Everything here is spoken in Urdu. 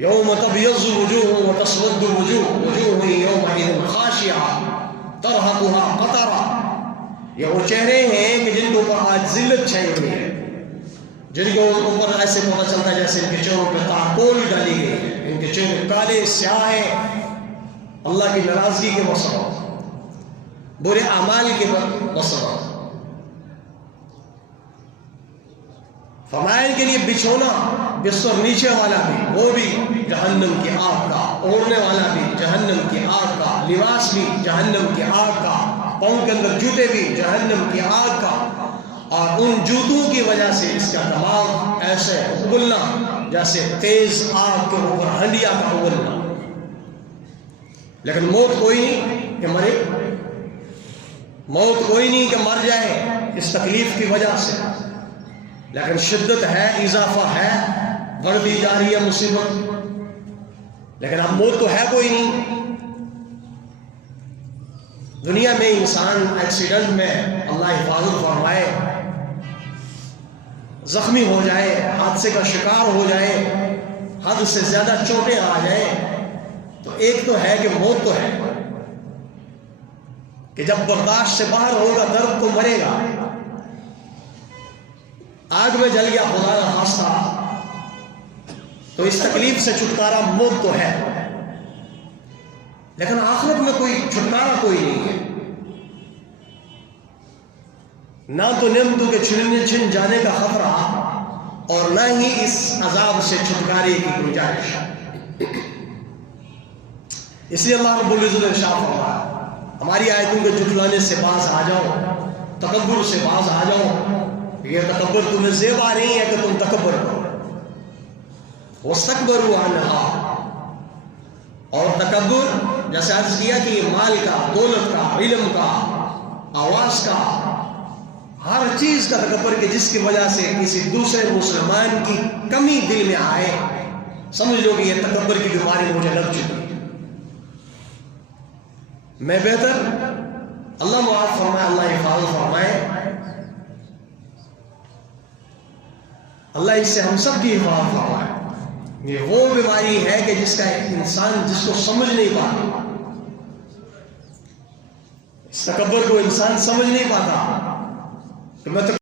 یوم تبیض وجوہ وتسود وجوہ وجوہ یومئذ خاشعہ ترہقها قطرہ. یہ وہ چہرے ہیں کہ جن کے اوپر آج ذلت چھائی ہوئی ہے، جن کے اوپر ایسے پتہ چلتا ہے جیسے ان کے چہروں پہ تاکول ڈالی گئی ہے، ان کے چہرے کالے سیاہ ہیں اللہ کی ناراضگی کے مسبب، برے اعمال کے مسبب. فرمایا کے لیے بچھونا بستر نیچے والا بھی وہ بھی جہنم کی آگ کا، اوڑھنے والا بھی جہنم کی آگ کا، لباس بھی جہنم کی آگ کا، پاؤں کے اندر جوتے بھی جہنم کی آگ کا. اور ان جوتوں کی وجہ سے اس کا دماغ ایسے ابلنا جیسے تیز آگ کے اوپر ہنڈیا کا ابلنا. لیکن موت کوئی نہیں کہ مرے، موت کوئی نہیں کہ مر جائے اس تکلیف کی وجہ سے، لیکن شدت ہے، اضافہ ہے، بڑھتی جا رہی ہے مصیبت. لیکن اب موت تو ہے کوئی نہیں. دنیا میں انسان ایکسیڈنٹ میں اللہ حفاظت فرمائے زخمی ہو جائے، حادثے کا شکار ہو جائے، حد سے زیادہ چوٹیں آ جائیں، تو ایک تو ہے کہ موت تو ہے کہ جب برداشت سے باہر ہوگا درد تو مرے گا. آگ میں جل گیا خدا نہ خواستہ تو اس تکلیف سے چھٹکارا موت تو ہے. لیکن آخرت میں کوئی چھٹکارا کوئی نہیں ہے، نہ تو نعمتوں کے چھن جانے کا خطرہ اور نہ ہی اس عذاب سے چھٹکارے کی گنجائش. اس لیے اللہ رب العزت نے ارشاد فرمایا ہماری آیتوں کے جھٹلانے سے باز آ جاؤ، تکبر سے باز آ جاؤ. یہ تکبر تمہیں زیبا نہیں ہے کہ تم تکبر کرو. وَاسْتَكْبَرُوا عَنْهَا، اور تکبر جیسے عرض کیا کہ یہ مال کا، دولت کا، علم کا، آواز کا، ہر چیز کا تکبر کہ جس کی وجہ سے کسی دوسرے مسلمان کی کمی دل میں آئے، سمجھ لو کہ یہ تکبر کی بیماری مجھے لگ چکی. میں بہتر اللہ معاف فرمائے، اللہ حفاظت فرمائے، اللہ اس سے ہم سب کی حفاظت فرمائے. یہ وہ بیماری ہے کہ جس کا انسان جس کو سمجھ نہیں پاتا، اس تکبر کو انسان سمجھ نہیں پاتا کہ میں